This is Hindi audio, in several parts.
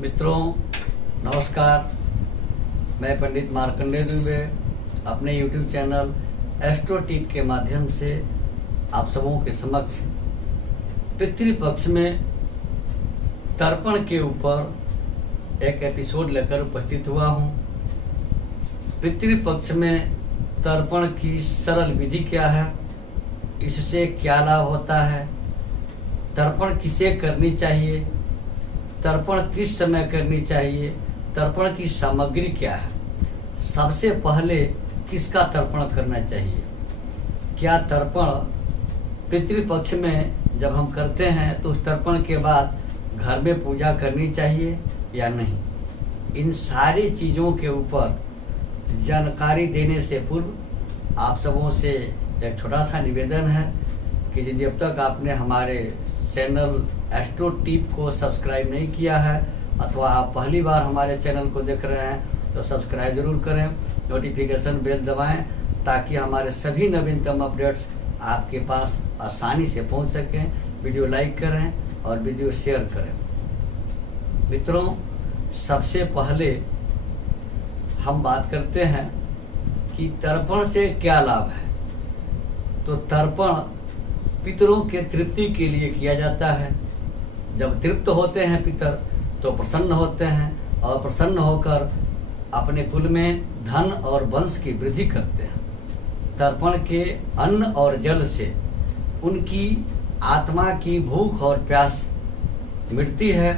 मित्रों नमस्कार। मैं पंडित मार्कंडेय दुबे अपने YouTube चैनल एस्ट्रो टिप के माध्यम से आप सबों के समक्ष पितृपक्ष में तर्पण के ऊपर एक एपिसोड लेकर उपस्थित हुआ हूँ। पितृपक्ष में तर्पण की सरल विधि क्या है, इससे क्या लाभ होता है, तर्पण किसे करनी चाहिए, तर्पण किस समय करनी चाहिए, तर्पण की सामग्री क्या है, सबसे पहले किसका तर्पण करना चाहिए, क्या तर्पण पितृपक्ष में जब हम करते हैं तो उस तर्पण के बाद घर में पूजा करनी चाहिए या नहीं, इन सारी चीज़ों के ऊपर जानकारी देने से पूर्व आप सबों से एक छोटा सा निवेदन है कि यदि अब तक आपने हमारे चैनल एस्ट्रो टिप को सब्सक्राइब नहीं किया है अथवा आप पहली बार हमारे चैनल को देख रहे हैं तो सब्सक्राइब जरूर करें, नोटिफिकेशन बेल दबाएं ताकि हमारे सभी नवीनतम अपडेट्स आपके पास आसानी से पहुंच सकें। वीडियो लाइक करें और वीडियो शेयर करें। मित्रों, सबसे पहले हम बात करते हैं कि तर्पण से क्या लाभ है। तो तर्पण पितरों के तृप्ति के लिए किया जाता है। जब तृप्त होते हैं पितर तो प्रसन्न होते हैं और प्रसन्न होकर अपने कुल में धन और वंश की वृद्धि करते हैं। तर्पण के अन्न और जल से उनकी आत्मा की भूख और प्यास मिटती है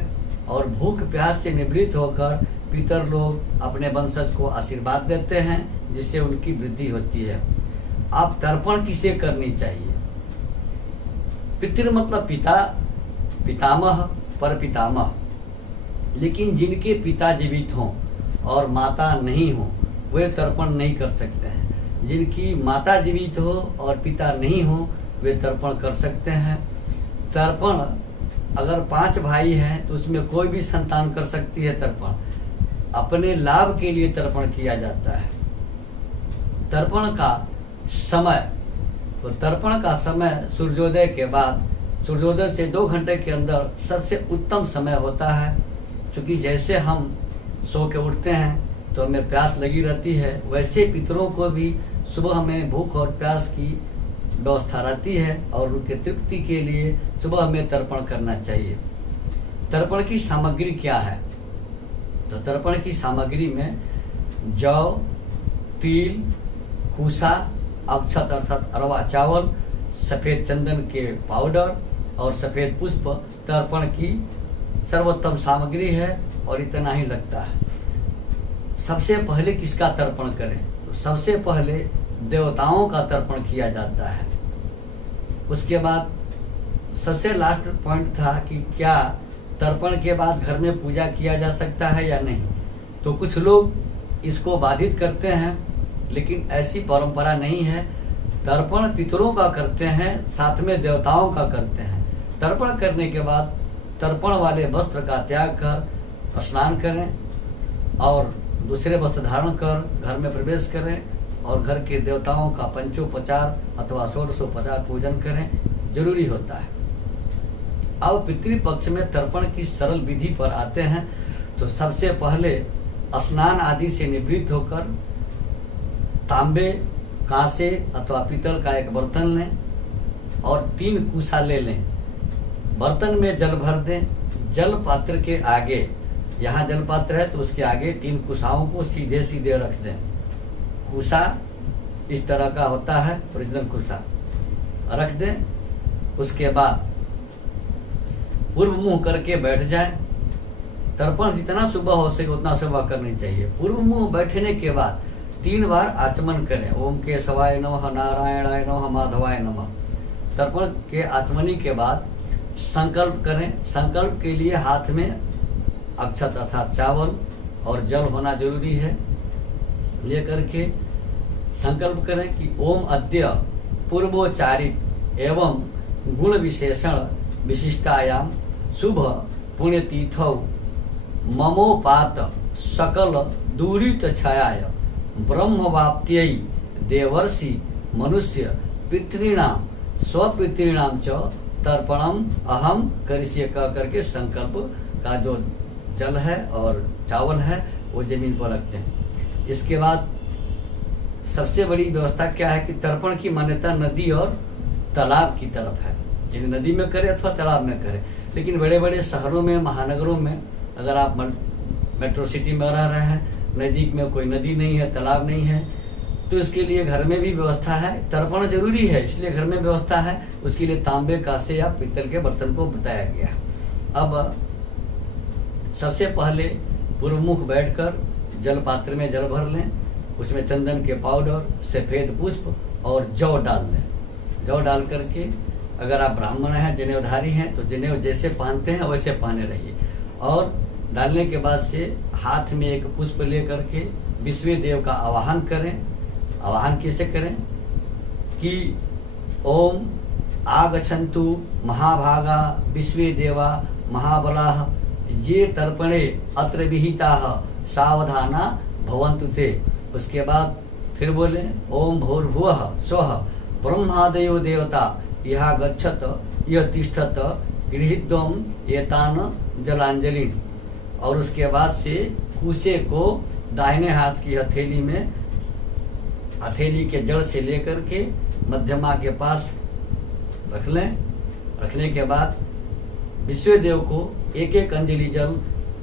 और भूख प्यास से निवृत्त होकर पितर लोग अपने वंशज को आशीर्वाद देते हैं, जिससे उनकी वृद्धि होती है। अब तर्पण किसे करनी चाहिए? पितृ मतलब पिता, पितामह, परपितामह। लेकिन जिनके पिता जीवित हों और माता नहीं हो वे तर्पण नहीं कर सकते हैं। जिनकी माता जीवित हो और पिता नहीं हो वे तर्पण कर सकते हैं। तर्पण अगर 5 भाई हैं तो उसमें कोई भी संतान कर सकती है। तर्पण अपने लाभ के लिए तर्पण किया जाता है। तर्पण का समय, तो तर्पण का समय सूर्योदय के बाद, सूर्योदय से 2 घंटे के अंदर सबसे उत्तम समय होता है। क्योंकि जैसे हम सो के उठते हैं तो हमें प्यास लगी रहती है, वैसे पितरों को भी सुबह हमें भूख और प्यास की व्यवस्था रहती है और उनके तृप्ति के लिए सुबह हमें तर्पण करना चाहिए। तर्पण की सामग्री क्या है? तो तर्पण की सामग्री में जौ, तिल, कूसा, अक्षत अर्थात अरवा चावल, सफ़ेद चंदन के पाउडर और सफ़ेद पुष्प तर्पण की सर्वोत्तम सामग्री है और इतना ही लगता है। सबसे पहले किसका तर्पण करें? तो सबसे पहले देवताओं का तर्पण किया जाता है। उसके बाद सबसे लास्ट पॉइंट था कि क्या तर्पण के बाद घर में पूजा किया जा सकता है या नहीं। तो कुछ लोग इसको बाधित करते हैं, लेकिन ऐसी परंपरा नहीं है। तर्पण पितरों का करते हैं, साथ में देवताओं का करते हैं। तर्पण करने के बाद तर्पण वाले वस्त्र का त्याग कर स्नान करें और दूसरे वस्त्र धारण कर घर में प्रवेश करें और घर के देवताओं का पंचोपचार अथवा षोडशोपचार पूजन करें, जरूरी होता है। अब पितृपक्ष में तर्पण की सरल विधि पर आते हैं। तो सबसे पहले स्नान आदि से निवृत्त होकर तांबे, कांसे अथवा पीतल का एक बर्तन लें और 3 कूसा ले लें। बर्तन में जल भर दें। जल पात्र के आगे, यहाँ जल पात्र है तो उसके आगे 3 कुसाओं को सीधे सीधे रख दें। कूसा इस तरह का होता है, ओरिजिनल कूसा रख दें। उसके बाद पूर्व मुंह करके बैठ जाए। तर्पण जितना सुबह हो सके उतना सुबह करनी चाहिए। पूर्व मुंह बैठने के बाद 3 बार आचमन करें। ओम केशवाय नमः, नारायणाय नमः, माधवाय नमः। तर्पण के आचमनी के बाद संकल्प करें। संकल्प के लिए हाथ में अक्षत अर्थात चावल और जल होना जरूरी है। लेकर के संकल्प करें कि ओम अद्य पूर्वोच्चारित एवं गुण विशेषण विशिष्टायाम शुभ पुण्यतीथौ ममोपात सकल दूरित छायाय ब्रह्मवाप्त्यै देवर्षि मनुष्य पितॄणाम स्वपितॄणाम च तर्पणम अहम करिष्ये कह करके संकल्प का जो जल है और चावल है वो जमीन पर रखते हैं। इसके बाद सबसे बड़ी व्यवस्था क्या है कि तर्पण की मान्यता नदी और तालाब की तरफ है, यानी नदी में करें अथवा तालाब में करें। लेकिन बड़े बड़े शहरों में, महानगरों में अगर आप मेट्रो सिटी में रह रहे हैं, नज़दीक में कोई नदी नहीं है, तालाब नहीं है, तो इसके लिए घर में भी व्यवस्था है। तर्पण जरूरी है, इसलिए घर में व्यवस्था है। उसके लिए तांबे, कांसे या पीतल के बर्तन को बताया गया। अब सबसे पहले पूर्वमुख बैठकर जल पात्र में जल भर लें, उसमें चंदन के पाउडर, सफ़ेद पुष्प और जौ डाल दें। जौ डाल करके अगर आप ब्राह्मण हैं, जनेऊधारी हैं, तो जनेऊ जैसे पहनते हैं वैसे पहने रहिए। और डालने के बाद से हाथ में एक पुष्प ले करके विश्व देव का आवाहन करें। आवाहन कैसे करें कि ओम आगच्छन्तु महाभागा विश्वे देवा महाबलाः ये तर्पणे अत्र विहिताः सावधाना भवन्तु ते। उसके बाद फिर बोले ओम भूर्भुवः स्वः ब्रह्मादयो देवता यह गच्छत यह तिष्ठत गृहीत्वम एतान जलांजलि। और उसके बाद से कुसे को दाहिने हाथ की हथेली में, हथेली के जड़ से लेकर के मध्यमा के पास रख लें। रखने के बाद विश्व देव को एक एक अंजलि जल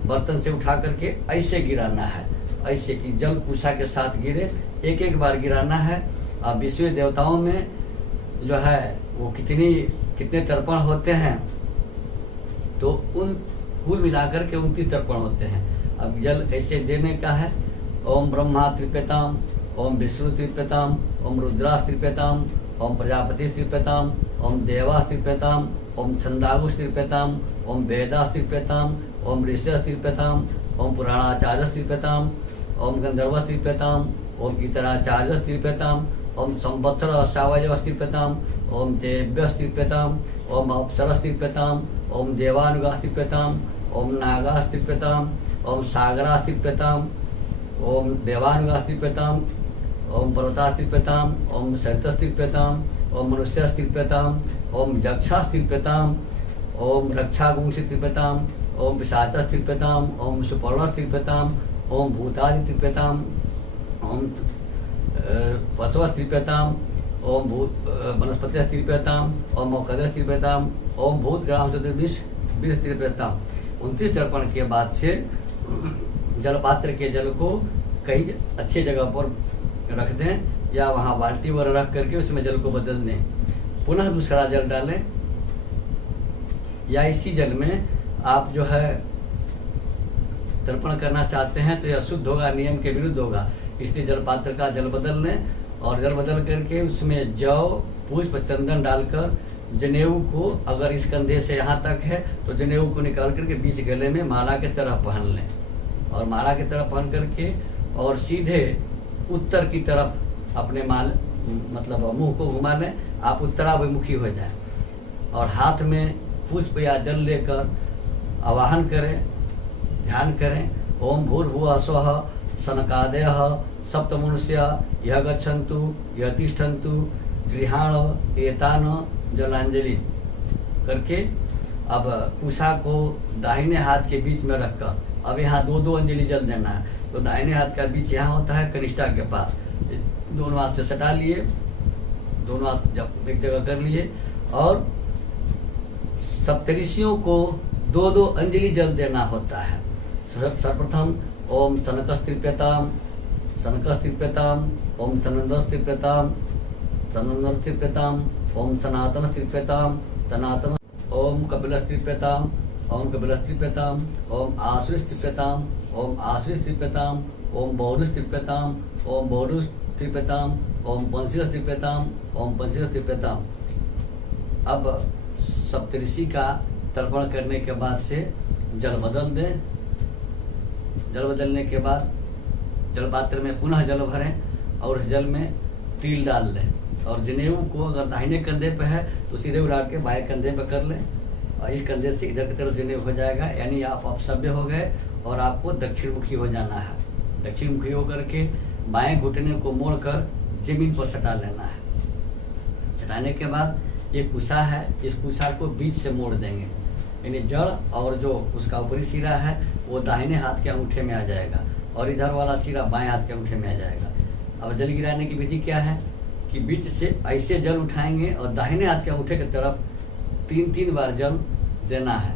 बर्तन से उठा करके ऐसे गिराना है, ऐसे कि जल कुशा के साथ गिरे, एक एक बार गिराना है। अब विश्व देवताओं में जो है वो कितने तर्पण होते हैं, तो उन कुल मिलाकर के 29 तर्पण होते हैं। अब जल ऐसे देने का है। ओम ब्रह्मा त्रिप्यताम, ओम विष्णु त्रिप्यताम, ओम रुद्रास त्रिप्यताम, ओम प्रजापति त्रिप्यताम, ओम देवास त्रिप्यताम, ओम छंदागुस त्रिप्यताम, ओम वेदास त्रिप्यताम, ओम ऋषिस त्रिप्यताम, ओम पुराणाचार्यस त्रिप्यताम, ओम गंधर्वस त्रिप्यताम, ओम इतराचार्यस त्रिप्यताम, ओम संवत्सर सावयवस त्रिप्यताम, ओम देव्यस त्रिप्यताम, ओम अप्सरस त्रिप्यताम, ओम देवानुगास त्रिप्यताम, ओम नागास त्रिप्यताम, ओम सागरास त्रिप्यताम, ओम देवानुगास त्रिप्यताम, ओम पर्वतास त्रिप्यताम, ओम सरितस त्रिप्यताम, ओम मनुष्यस त्रिप्यताम, ओम यक्षास त्रिप्यताम, ओम रक्षागुंसी त्रिप्यताम, ओम पिशाचस त्रिप्यताम, ओम सुपर्णस त्रिप्यताम, ओम भूतादि त्रिप्यताम, ओम पशवस त्रिप्यताम, ओम भूत वनस्पतिस त्रिप्यताम, ओम औषधस त्रिप्यताम, ओम भूत ग्राम चतुर्विश त्रिप्यताम। 29 तर्पण के बाद से जलपात्र के जल को कहीं अच्छी जगह पर रख दें या वहाँ बाल्टी वगैरह रख करके उसमें जल को बदल दें। पुनः दूसरा जल डालें, या इसी जल में आप जो है तर्पण करना चाहते हैं तो यह अशुद्ध होगा, नियम के विरुद्ध होगा। इसलिए जलपात्र का जल बदल लें और जल बदल करके उसमें जौ, पुष्प, चंदन डालकर जनेऊ को, अगर इस कंधे से यहाँ तक है तो जनेऊ को निकाल करके बीच गले में माला की तरह पहन लें। और माला की तरह पहन करके और सीधे उत्तर की तरफ अपने मतलब मुंह को घुमा लें, आप उत्तराभिमुखी हो जाएं। और हाथ में पुष्प या जल लेकर आवाहन करें, ध्यान करें। ओम भूर्भुवः स्वः सनकादयः सप्तमनुष्य यह गच्छन्तु यह तिष्ठन्तु गृहाण एतान जलांजलि करके अब कुशा को दाहिने हाथ के बीच में रखकर अब यहाँ 2-2 अंजलि जल देना है। तो दाहिने हाथ का बीच यहाँ होता है कनिष्ठा के पास, दोनों हाथ से सटा लिए, दोनों हाथ जब एक जगह कर लिए और सप्तऋषियों को 2-2 अंजलि जल देना होता है। सर्वप्रथम ओम सनकस त्रिप्यताम, सनकस त्रिप्यताम, ओम सनंदस त्रिप्यताम, सनंदस त्रिप्यताम, ओम सनातन त्रिप्यताम, सनातन, ओम कपिलस त्रिप्यताम, ओम कपिलस त्रिप्यताम, ओम आसुरिस त्रिप्यताम, ओम आसुरिस त्रिप्यताम, ओम बौरुस त्रिप्यताम, ओम बौरुस त्रिप्यताम, ओम पंचीस त्रिप्यताम, ओम पंचीस त्रिप्यताम। अब सप्तऋषि का तर्पण करने के बाद से जल बदल दें। जल बदलने के बाद जल पात्र में पुनः जल भरें और उस जल में तिल डाल लें। और जनेऊ को अगर दाहिने कंधे पे है तो सीधे उड़ा के बाएं कंधे पे कर लें और इस कंधे से इधर की तरफ जनेऊ हो जाएगा, यानी आप अपसभ्य हो गए और आपको दक्षिणमुखी हो जाना है। दक्षिणमुखी होकर के बाएं घुटने को मोड़कर जमीन पर सटा लेना है। सटाने के बाद ये कुशा है, इस कुशा को बीच से मोड़ देंगे, यानी जड़ और जो उसका ऊपरी सिरा है वो दाहिने हाथ के अंगूठे में आ जाएगा और इधर वाला सिरा बाएं हाथ के अंगूठे में आ जाएगा। अब जल गिराने की विधि क्या है कि बीच से ऐसे जल उठाएंगे और दाहिने हाथ के अंगूठे की तरफ 3-3 बार जल देना है।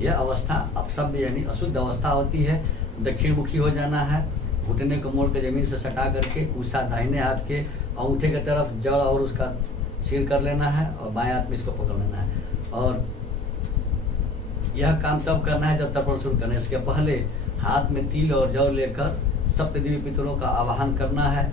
यह अवस्था अपसभ्य यानी अशुद्ध अवस्था होती है। दक्षिण मुखी हो जाना है, घुटने को मोड़ के जमीन से सटा करके उषा दाहिने हाथ के अंगूठे की तरफ जड़ और उसका सिर कर लेना है और बाएं हाथ में इसको पकड़ लेना है। और यह काम तब करना है जब तर्पण शुरू करना है। इसके पहले हाथ में तिल और जौ लेकर सप्तदिव्य पितरों का आवाहन करना है।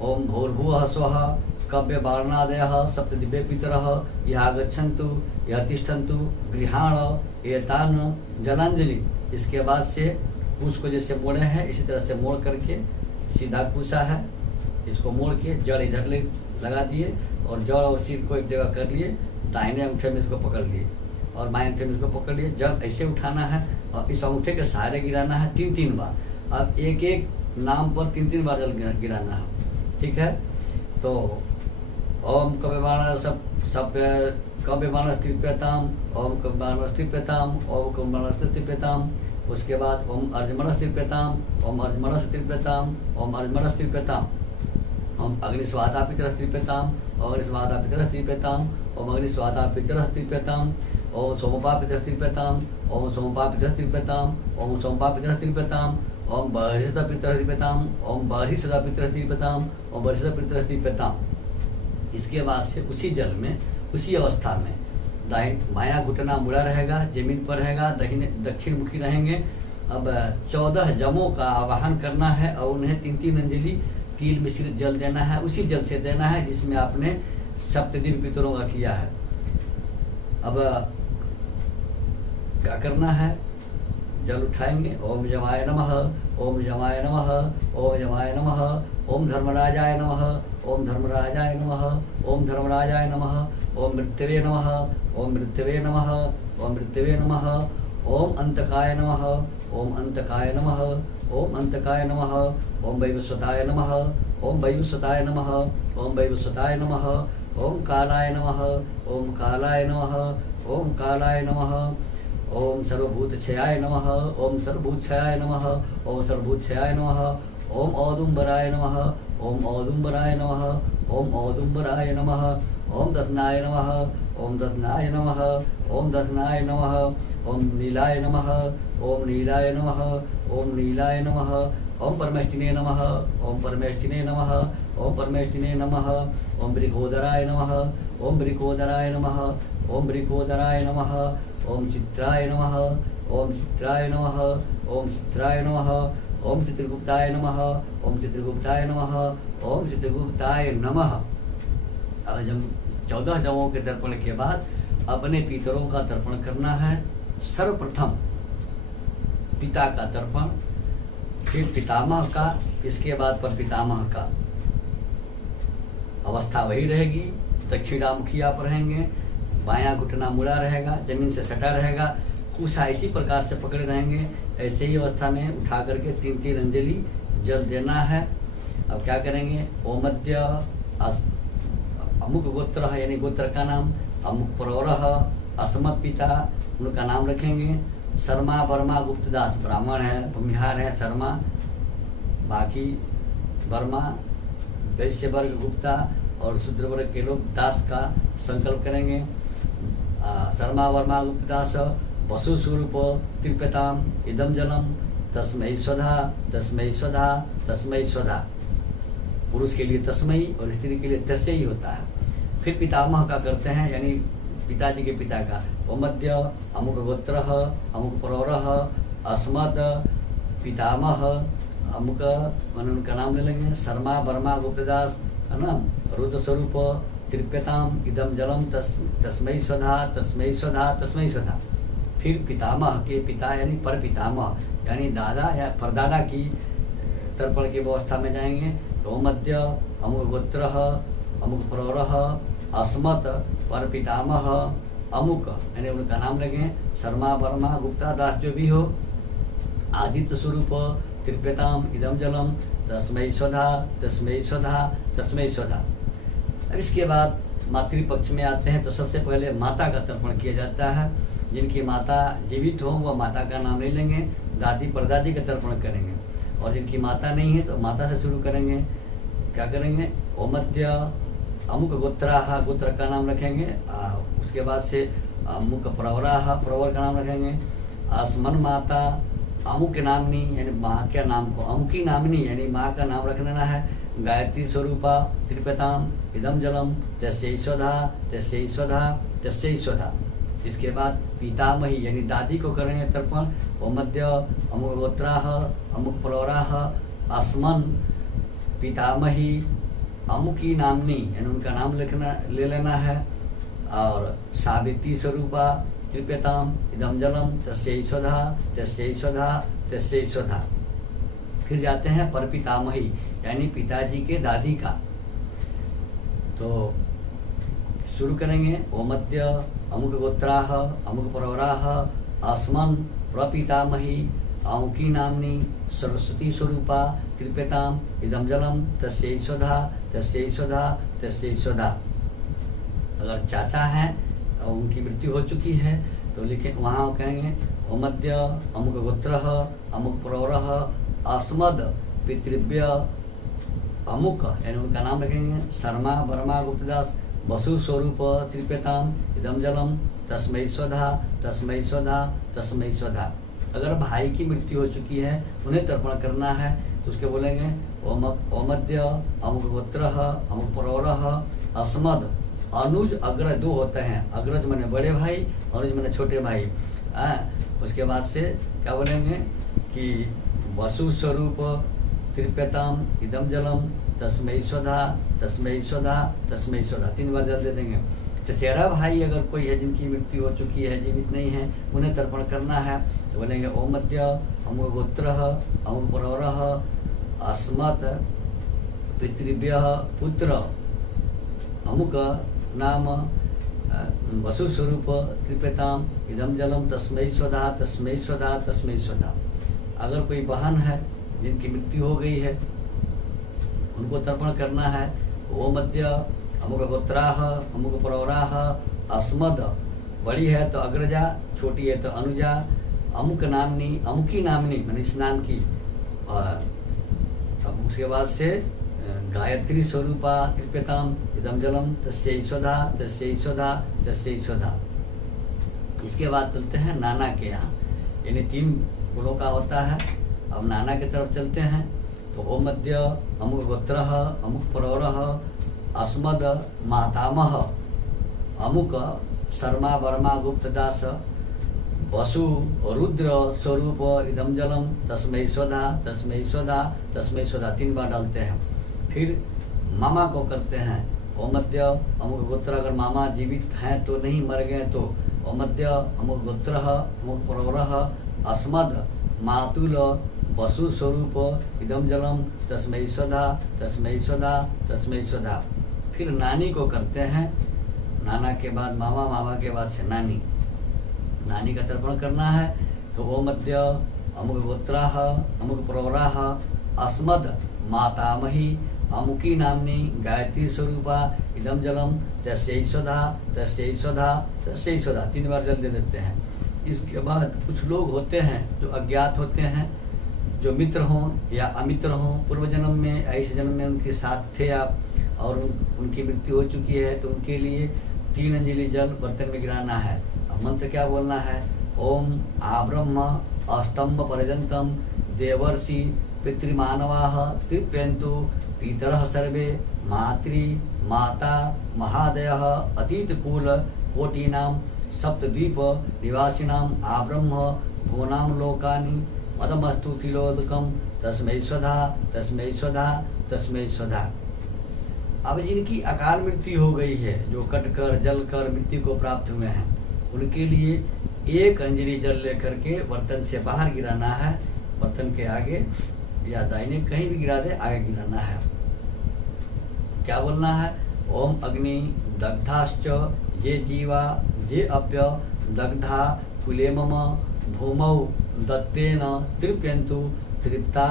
ओम भूर्भुवः स्वः कव्य वारणादयः सप्तदिव्य पितरः यह गच्छन्तु यह तिष्ठन्तु गृहाण एतान जलांजलि। इसके बाद से कुश को जैसे मोड़े हैं इसी तरह से मोड़ करके सीधा कुशा है, इसको मोड़ के जड़ इधर ले लगा दिए और जड़ और सिर को एक जगह कर लिए, दाहिने अंगूठे में इसको पकड़ लिए और बाएं अंगूठे में इसको पकड़ लिए। जड़ ऐसे उठाना है और इस अंगूठे के सहारे गिराना है 3-3 बार। अब एक एक नाम पर 3-3 बार जल गिराना है, ठीक है। तो ओम कव्यमानस्त्रिप्यताम ओम कव्यमानस्त्रिप्यताम ओम कव्यमानस्त्रिप्यताम। उसके बाद ओम अर्जमनस्त्रिप्यताम ओम अर्जमनस्त्रिप्यताम ओम अर्जमनस्त्रिप्यताम ओम अग्निस्वादा पितरस्त्रिप्यताम ओम अग्निस्वादा पितरस्त्रिप्यताम ओम अग्निस्वादा पितरस्त्रिप्यताम ओम सोमपा पितरस्त्रिप्यताम ओम सोमपा पितरस्त्रिप्यताम ओम सोमपा पितरस्त्रिप्यताम ओम बहिषद पितरस्त्रिप्यताम ओम बहिषद पितरस्त्रिप्यताम ओम बहिषद पितरस्त्रिप्यताम। इसके बाद से उसी जल में उसी अवस्था में बायां घुटना मुड़ा रहेगा, जमीन पर रहेगा, दक्षिण मुखी रहेंगे। अब 14 जमों का आवाहन करना है और उन्हें 3-3 अंजलि तिल मिश्रित जल देना है। उसी जल से देना है जिसमें आपने सप्तदिव्य पितरों का किया है। अब क्या करना है, जल उठाएंगे। ओम जमाय नमः ओम जमाय नमः ओम जमाय नमः ओम धर्मराजाय नमः ओम धर्मराजाय नमः ओम धर्मराजाय नमः ओम मृत्यवे नमः ओम मृत्यवे नमः ओम मृत्यवे नमः ओम अंतकाय नमः ओम अंतकाय नमः ओम अंतकाय नमः ओम वैवस्वताय नमः ओम वैवस्वताय नमः ओम वैवस्वताय नमः ओम कालाय नमः ओम कालाय नमः ओम कालाय नमः ओम सर्वभूतक्षयाय नमः ओम सर्वभूतक्षयाय नमः ओम सर्वभूतक्षयाय नमः ओम औदुम्बराय नमः ओम औदुम्बराय नमः ओम औदुम्बराय नमः ओम दशनाय नमः ओम दशनाय नमः ओम दशनाय नमः ओम नीलाय नमः ओम नीलाय नमः ओम नीलाय नमः ओम परमेष्ठिने नमः ओम परमेष्ठिने नमः ओम परमेष्ठिने नमः ओम वृकोदराय नमः ओम वृकोदराय नमः ओम वृकोदराय नमः ओम चित्राय नमः ओम चित्राय नमः ओम चित्राय नमः ओम चित्रगुप्ताय नमः ओम चित्रगुप्ताय नमः ओम चित्रगुप्ताय नमः। अब जब 14 जमों के तर्पण के बाद अपने पितरों का तर्पण करना है। सर्वप्रथम पिता का तर्पण, फिर पितामह का, इसके बाद पर पितामह का। अवस्था वही रहेगी, दक्षिणामुखी आप रहेंगे, बायां घुटना मुड़ा रहेगा, जमीन से सटा रहेगा, कुछ ऐसी प्रकार से पकड़े रहेंगे। ऐसे ही अवस्था में उठा करके 3-3 अंजलि जल देना है। अब क्या करेंगे, ओमद्य अमुक गोत्र है, यानी गोत्र का नाम, अमुक प्रौरह अस्मत् पिता, उनका नाम रखेंगे। शर्मा वर्मा गुप्तदास ब्राह्मण है, भूमिहार है शर्मा, बाकी वर्मा वैश्य वर्ग गुप्ता और शूद्र वर्ग के लोग दास का संकल्प करेंगे। शर्मा वर्मा गुप्तदास वसु स्वरूप तृप्यताम इदम जलम तस्मै स्वधा तस्मै स्वधा तस्मै स्वधा। पुरुष के लिए तस्मै और स्त्री के लिए तस्य ही होता है। फिर पितामह का करते हैं, यानी पिताजी के पिता का। ओमद्य अमुक गोत्र अमुक प्रौरह अस्मद पितामह अमुक, मैंने उनका नाम ले लेंगे। शर्मा वर्मा गुप्तदास है ना, रुद्र स्वरूप तृप्यताम इदम जलम तस्मै स्वधा तस्मै स्वधा तस्मै स्वधा। फिर पितामह के पिता यानी पर पितामह यानी दादा या परदादा की तर्पण की व्यवस्था में जाएंगे। तो ओमद्य अमुक गोत्र अमुक प्रौरह अस्मत् पर पितामह अमुक, यानी उनका नाम लगे। शर्मा वर्मा गुप्ता दास जो भी हो, आदित्य स्वरूप तृप्यताम इदम जलम तस्मै स्वधा तस्मै स्वधा तस्मै स्वधा। अब इसके बाद मातृपक्ष में आते हैं तो सबसे पहले माता का तर्पण किया जाता है। जिनकी माता जीवित हो वह माता का नाम नहीं लेंगे, दादी परदादी का तर्पण करेंगे। और जिनकी माता नहीं है तो माता से शुरू करेंगे। क्या करेंगे? ओमद्य अमुक गोत्राह, गोत्र का नाम रखेंगे। उसके बाद से अमुक प्रवराह, प्रवर का नाम रखेंगे। आसमन माता अमुक नामनी, यानी माँ के नाम को अमुकी नामनी यानी माँ का नाम रख लेना है। गायत्री स्वरूपा त्रिपताम इदम जलम तस्यै स्वधा तस्यै स्वधा तस्यै स्वधा। इसके बाद पितामही यानी दादी को करेंगे तर्पण। ओमद्य अमुक गोत्राह अमुक प्रवराह अस्मन पितामही अमुकी नामनी यानी उनका नाम ले लेना है। और सावित्री स्वरूपा त्रिप्यताम इदम जलम तस्यै स्वधा तस्यै स्वधा तस्यै स्वधा। फिर जाते हैं परपितामही यानी पिताजी के दादी का। तो शुरू करेंगे। ओमद्य अमुक गोत्राह अमुक प्रवराह अस्मन प्रपितामही अमुकी नामनी सरस्वती स्वरूपा त्रिप्यताम इदम जलम तस्यै स्वधा तस्यै स्वधा तस्यै स्वधा। अगर चाचा हैं और उनकी मृत्यु हो चुकी है तो लिखे वहाँ कहेंगे ओमद्य अमुक गोत्रः अमुक प्रवरः अस्मद पितृव्य अमुक यानी उनका नाम रखेंगे। शर्मा वर्मा गुप्तदास वसु स्वरूप त्रिप्यताम इदम जलम तस्मै स्वधा तस्मै स्वधा तस्मै स्वधा। अगर भाई की मृत्यु हो चुकी है उन्हें तर्पण करना है तो उसके बोलेंगे ओमद्य अमुक गोत्रः अमुक प्रवरः अस्मद अनुज अग्रज, दो होते हैं, अग्रज माने बड़े भाई, अनुज माने छोटे भाई। उसके बाद से क्या बोलेंगे कि वसु स्वरूप त्रिप्यताम इदम जलम तस्मै स्वधा तस्मै स्वधा तस्मै स्वधा। 3 बार जल दे देंगे। चचेरा भाई अगर कोई है जिनकी मृत्यु हो चुकी है, जीवित नहीं है, उन्हें तर्पण करना है तो बोलेंगे ओमद्य अमुक गोत्रः अमुक प्रवरः अस्मत् पितृभ्यः पुत्र अमुक नाम वसु स्वरूप त्रिप्यताम इदम जलम तस्मै स्वधा तस्मै स्वधा तस्मै स्वधा। अगर कोई बहन है जिनकी मृत्यु हो गई है उनको तर्पण करना है। ओमद्य अमुक गोत्राह अमुक प्रवराह अस्मद, बड़ी है तो अग्रजा, छोटी है तो अनुजा, अमुक नामनी अमुकी नामनी मैंने इस नाम की। अब उसके बाद से गायत्री स्वरूपा त्रिप्यताम इदम जलम तस्यै स्वधा तस्यै स्वधा तस्यै स्वधा। इसके बाद चलते हैं नाना के यहाँ, यानी 3 कुलों का होता है। अब नाना की तरफ चलते हैं तो ओमद्य अमुक गोत्रः अमुक प्रवरः अस्मद मातामह अमुक शर्मा वर्मा गुप्तदास वसु रुद्र स्वरूप इदम जलम तस्मै स्वधा तस्मै स्वधा तस्मै स्वधा। 3 बार डालते हैं। फिर मामा को करते हैं। ओमद्य अमुक गोत्र, अगर मामा जीवित हैं तो नहीं, मर गए तो ओमद्य अमुक गोत्रः अमुक प्रवरः अस्मद मातुल वसु स्वरूप इदम जलम तस्मै स्वधा तस्मै स्वधा तस्मै स्वधा। फिर नानी को करते हैं। नाना के बाद मामा, मामा के बाद से नानी। नानी का तर्पण करना है तो ओमद्य अमुक गोत्राह अमुक प्रवराह अस्मद मातामही अमुकी नामनी गायत्री स्वरूपा इदम जलम तस्यै स्वधा तस्यै स्वधा तस्यै स्वधा। 3 बार जल दे देते हैं। इसके बाद कुछ लोग होते हैं जो अज्ञात होते हैं, जो मित्र हों या अमित्र हों, पूर्व जन्म में ऐसे जन्म में उनके साथ थे आप और उनकी मृत्यु हो चुकी है तो उनके लिए 3 अंजलि जल बर्तन में गिराना है। अब मंत्र क्या बोलना है? ओम आब्रह्म अस्तंभ पर्यंतम देवर्षि पितृमानवाः तृप्यन्तु पितरः सर्वे मातृ माता महादयः अतीतकूल कोटीनां सप्तद्वीप निवासिनां आब्रह्म भुवनां लोकानि मदमस्तु तिलोदकम तस्मै स्वधा तस्मै स्वधा तस्मै स्वधा। अब जिनकी अकाल मृत्यु हो गई है, जो कटकर जलकर मृत्यु को प्राप्त हुए हैं, उनके लिए 1 अंजलि जल लेकर के बर्तन से बाहर गिराना है। बर्तन के आगे या दाहिने कहीं भी गिरा दे, आगे गिराना है। क्या बोलना है? ओम अग्नि दग्धाश्च ये जीवा ये अप्य दग्धा फुले मम भूमौ दत्तेन तृप्यन्तु तृप्ता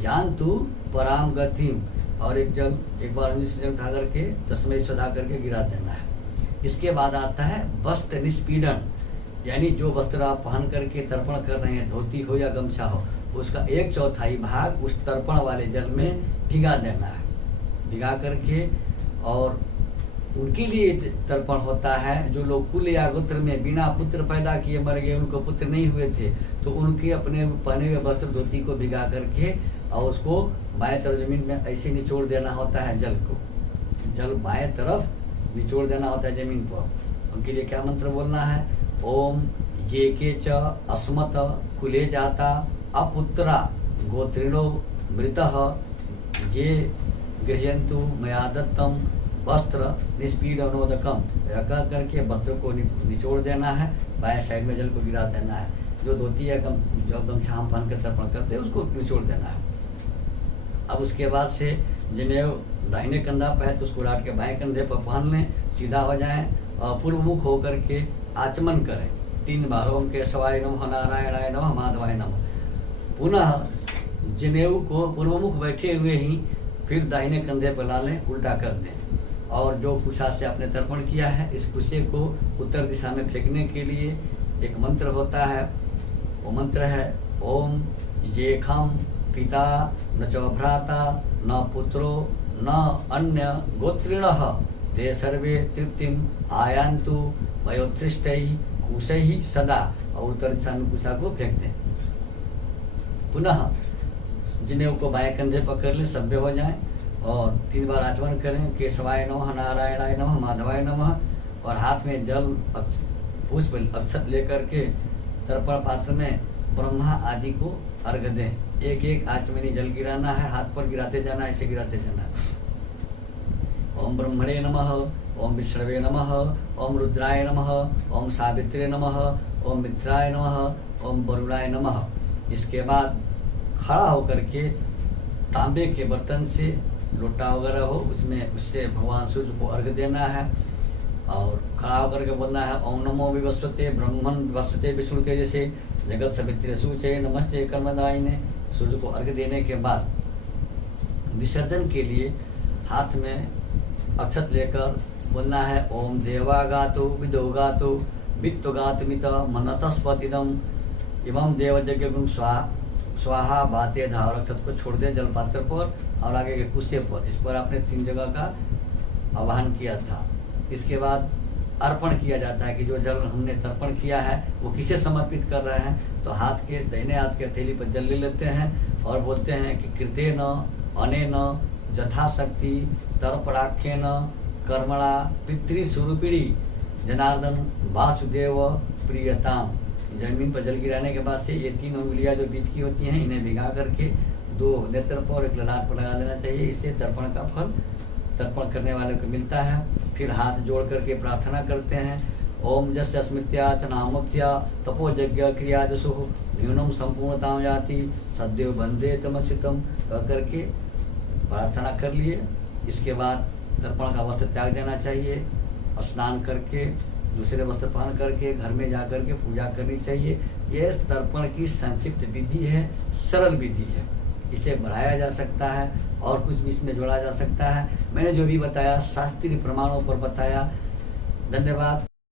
यान्तु पराम गतिम। और एक बार अंजलि से जल उठा करके तस्मै स्वधा करके गिरा देना है। इसके बाद आता है वस्त्र निष्पीडन, यानी जो वस्त्र आप पहन करके तर्पण कर रहे हैं, धोती हो या गमछा हो, उसका 1/4 भाग उस तर्पण वाले जल में भिगा देना है। भिगा करके, और उनके लिए तर्पण होता है जो लोग कुल या गोत्र में बिना पुत्र पैदा किए मर गए, उनको पुत्र नहीं हुए थे, तो उनके अपने पहने हुए वस्त्र धोती को भिगा करके और उसको बाएं तरफ जमीन में ऐसे निचोड़ देना होता है। जल को, जल बाएं तरफ निचोड़ देना होता है जमीन पर। उनके लिए क्या मंत्र बोलना है? ओम ये के च अस्मत कुले जाता अपुत्रा गोत्रिणो मृतः ये गृह्यन्तु मया दत्तम वस्त्र निष्पीडनोदकम। कह करके वस्त्र को निचोड़ देना है, बाएं साइड में जल को गिरा देना है। जो धोती या जो गमछा हम पहन कर तर्पण करते हैं उसको निचोड़ देना है। अब उसके बाद से जनेऊ दाहिने कंधा पर है तो उसको उलाट के बाएं कंधे पर पहन लें, सीधा हो जाएं और पूर्व मुख होकर के आचमन करें 3 बार। ओम केशवाय नमः, नारायणाय नमः, माधवाय नमः। पुनः जनेऊ को पूर्वमुख बैठे हुए ही फिर दाहिने कंधे पर ला लें, उल्टा कर दें, और जो कुशा से आपने तर्पण किया है इस कुशे को उत्तर दिशा में फेंकने के लिए एक मंत्र होता है। वो मंत्र है ओम ये खम पिता न च भ्राता न पुत्रो न अन्य गोत्रिणः ते सर्वे तृप्तिम आयान्तु वयोत्रिष्टैः कुशैः सदा, और उत्तर दिशा में कुशा को फेंक दें। पुनः जनेऊ को बाएं कंधे पकड़ लें, सभ्य हो जाएं और 3 बार आचमन करें। केशवाय नमः, नारायणाय नमः, माधवाय नमः, और हाथ में जल पुष्प अक्षत लेकर के तर्पण पात्र में ब्रह्मा आदि को अर्घ दें। एक एक आचमनी जल गिराना है, हाथ पर गिराते जाना है, ऐसे गिराते जाना है। ओम ब्रह्मणे नमः, ओम विष्णवे नमः, ओम रुद्राय नमः, ओम सावित्रे नमः, ओम मित्राय नमः, ओम वरुणाय नमः। इसके बाद खड़ा होकर के तांबे के बर्तन से लोटा वगैरह हो उससे भगवान सूर्य को अर्घ देना है, और खड़ा होकर के बोलना है ओम नमो विवस्वते ब्रह्मण विवस्वते विष्णु तेजसे जगत सवित्रे सूचे नमस्ते कर्मदायिने। सूर्य को अर्घ देने के बाद विसर्जन के लिए हाथ में अक्षत लेकर बोलना है ओम देवा गातो विदो गातो वित्तो गातुमित मनतस्पतिदम इमं देवयज्ञ स्वाहा बाते धा। और अक्षत को छोड़ दें जलपात्र पर और आगे के कुशे पर, जिस पर आपने 3 जगह का आवाहन किया था। इसके बाद अर्पण किया जाता है कि जो जल हमने तर्पण किया है वो किसे समर्पित कर रहे हैं। तो हाथ के दाहिने हाथ के हथेली पर जल ले लेते हैं और बोलते हैं कि कृतेन अनेन यथाशक्ति तर्पणाख्येन कर्मणा पितृस्वरूपिणी जनार्दन वासुदेव प्रियताम। जमीन पर जल गिराने के बाद से ये 3 उंगलियां जो बीच की होती हैं इन्हें भिगा करके 2 नेत्र पर और 1 ललाट पर लगा देना चाहिए। इससे तर्पण का फल तर्पण करने वाले को मिलता है। फिर हाथ जोड़ करके प्रार्थना करते हैं ओम जस्य स्मृत्या च नामोक्त्या तपोयज्ञ क्रिया जसु न्यूनम संपूर्णताम जाति सद्यो बंदे तमचितम कह करके प्रार्थना कर लिए। इसके बाद तर्पण का वस्त्र त्याग देना चाहिए, स्नान करके दूसरे वस्त्र पहन करके घर में जा करके पूजा करनी चाहिए। यह तर्पण की संक्षिप्त विधि है, सरल विधि है। इसे बढ़ाया जा सकता है और कुछ भी इसमें जोड़ा जा सकता है। मैंने जो भी बताया शास्त्रीय प्रमाणों पर बताया। धन्यवाद।